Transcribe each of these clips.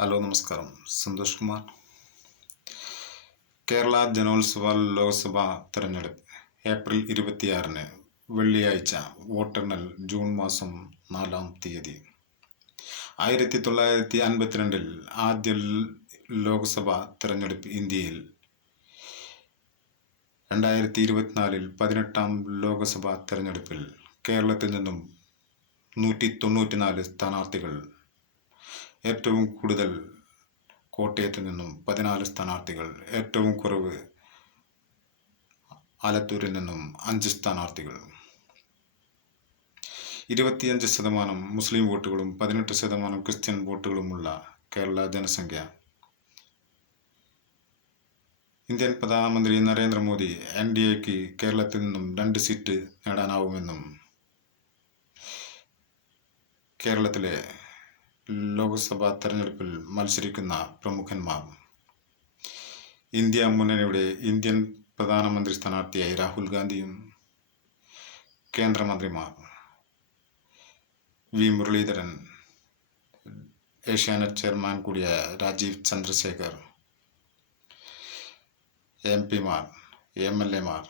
Hello നമസ്കാരം. സന്തോഷ് കുമാർ. കേരള ജനോത്സവ ലോക്സഭാ തെരഞ്ഞെടുപ്പ് April 26 വെള്ളിയാഴ്ച. വോട്ടെണ്ണൽ ജൂൺ മാസം 4 1952 ആദ്യ ലോക്സഭാ തെരഞ്ഞെടുപ്പ് ഇന്ത്യയിൽ. 2024 18-ാം ലോക്സഭാ തെരഞ്ഞെടുപ്പിൽ കേരളത്തിൽ നിന്നും 194 സ്ഥാനാർത്ഥികൾ. ഏറ്റവും കൂടുതൽ കോട്ടയത്ത് നിന്നും 14 സ്ഥാനാർത്ഥികൾ, ഏറ്റവും കുറവ് ആലത്തൂരിൽ നിന്നും 5 സ്ഥാനാർത്ഥികൾ. 25% മുസ്ലിം വോട്ടുകളും 18% ക്രിസ്ത്യൻ വോട്ടുകളുമുള്ള കേരള ജനസംഖ്യ. ഇന്ത്യൻ പ്രധാനമന്ത്രി നരേന്ദ്രമോദി NDAക്ക് കേരളത്തിൽ നിന്നും 2 സീറ്റ് നേടാനാവുമെന്നും കേരളത്തിലെ ലോക്സഭാ തെരഞ്ഞെടുപ്പിൽ മത്സരിക്കുന്ന പ്രമുഖന്മാർ. ഇന്ത്യ മുന്നണിയുടെ ഇന്ത്യൻ പ്രധാനമന്ത്രി സ്ഥാനാർത്ഥിയായി രാഹുൽ ഗാന്ധിയും കേന്ദ്രമന്ത്രിമാർ വി മുരളീധരൻ, ഏഷ്യാനെറ്റ് ചെയർമാൻ കൂടിയായ രാജീവ് ചന്ദ്രശേഖർ, MP-മാർ, MLA-മാർ,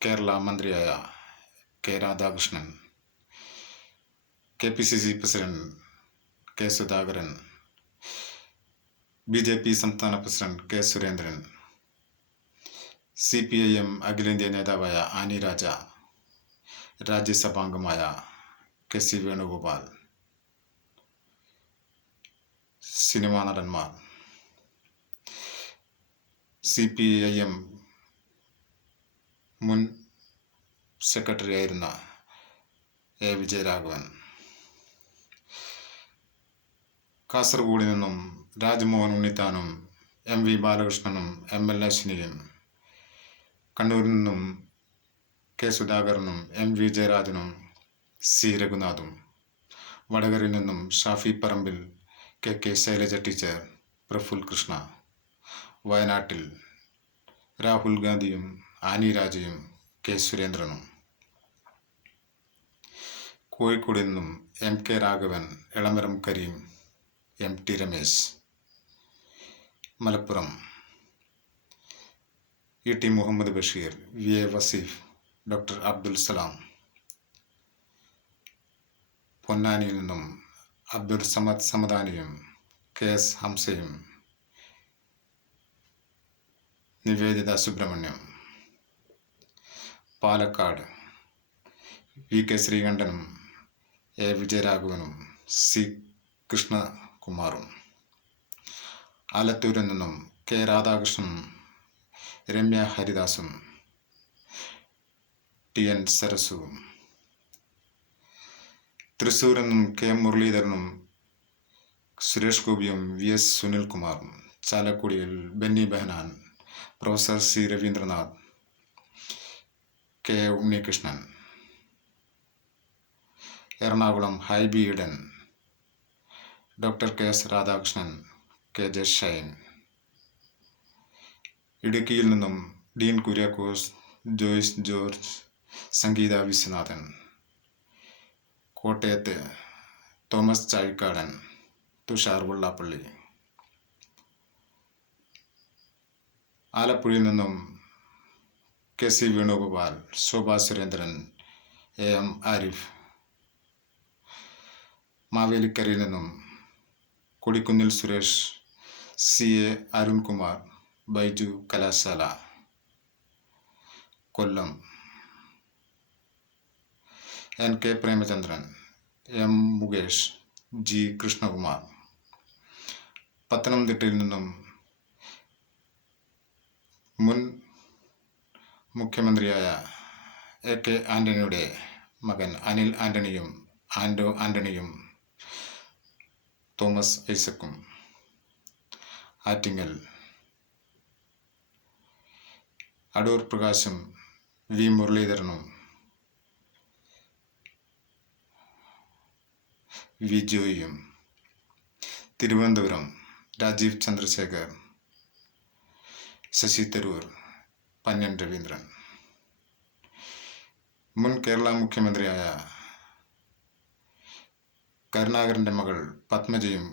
കേരള മന്ത്രിയായ K Radhakrishnan, KPCC president K Sudhakaran, BJP സംസ്ഥാന പ്രസിഡന്റ് കെ സുരേന്ദ്രൻ, CPIM അഖിലേന്ത്യാ നേതാവായ ആനി രാജ, രാജ്യസഭാംഗമായ KC വേണുഗോപാൽ, സിനിമാ നടന്മാർ, CPIM മുൻ സെക്രട്ടറി ആയിരുന്ന A വിജയരാഘവൻ, കാസർഗോഡ് നിന്നും രാജ്മോഹൻ ഉണ്ണിത്താനും MV ബാലകൃഷ്ണനും ML അശ്വിനിയും, കണ്ണൂരിൽ നിന്നും കെ സുധാകരനും MV ജയരാജനും C രഘുനാഥും, വടകരയിൽ നിന്നും ഷാഫി പറമ്പിൽ, KK ശൈലജ ടീച്ചർ, പ്രഫുൽ കൃഷ്ണ, വയനാട്ടിൽ രാഹുൽ ഗാന്ധിയും ആനി രാജയും കെ സുരേന്ദ്രനും, കോഴിക്കോട് നിന്നും MK Raghavan, Elamaram Kareem, MT Ramesh, Malappuram ET Muhammad Basheer, VA Vaseef, doctor Abdul Salam, പൊന്നാനിയിൽ നിന്നും Abdul Samad സമദാനിയും KS ഹംസയും, Nivedita Subrahmanyam, Palakkad VK ശ്രീകണ്ഠനും A വിജയരാഘവനും C കൃഷ്ണകുമാറും, ആലത്തൂരിൽ നിന്നും K രാധാകൃഷ്ണനും രമ്യ ഹരിദാസും TN സരസുവും, തൃശ്ശൂരിൽ നിന്നും K മുരളീധരനും സുരേഷ് ഗോപിയും VS സുനിൽകുമാറും, ചാലക്കുടിയിൽ Benny Behanan, professor C Raveendranath, K Unnikrishnan, Ernakulam Hibi Eden, doctor KS Radhakrishnan, KJ Shine, ഇടുക്കിയിൽ നിന്നും ഡീൻ കുര്യാക്കോസ്, ജോയ്സ് ജോർജ്, സംഗീത വിശ്വനാഥൻ, കോട്ടയത്ത് തോമസ് ചാഴിക്കാടൻ, തുഷാർ വെള്ളാപ്പള്ളി, ആലപ്പുഴയിൽ നിന്നും KC വേണുഗോപാൽ, ശോഭാ സുരേന്ദ്രൻ, AM ആരിഫ്, മാവേലിക്കരയിൽ നിന്നും കൊടിക്കുന്നിൽ സുരേഷ്, CA അരുൺകുമാർ, ബൈജു കലാശാല, കൊല്ലം NK Premachandran, M Mukesh, G Krishnakumar, പത്തനംതിട്ടയിൽ നിന്നും മുൻ മുഖ്യമന്ത്രിയായ AK ആന്റണിയുടെ മകൻ അനിൽ ആന്റണിയും ആന്റോ ആന്റണിയും തോമസ് ഐസക്കും, ആറ്റിങ്ങൽ അടൂർ പ്രകാശും V മുരളീധരനും V ജോയിയും, തിരുവനന്തപുരം രാജീവ് ചന്ദ്രശേഖർ, ശശി തരൂർ, പന്ന്യൻ രവീന്ദ്രൻ, മുൻ കേരള മുഖ്യമന്ത്രിയായ കരുണാകരൻ്റെ മകൾ പത്മജയും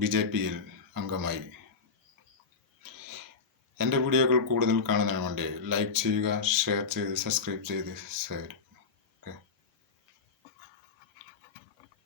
BJPയിൽ അംഗമായി. എൻ്റെ വീഡിയോകൾ കൂടുതൽ കാണുന്നതിന് വേണ്ടി ലൈക്ക് ചെയ്യുക, ഷെയർ ചെയ്ത് സബ്സ്ക്രൈബ് ചെയ്ത്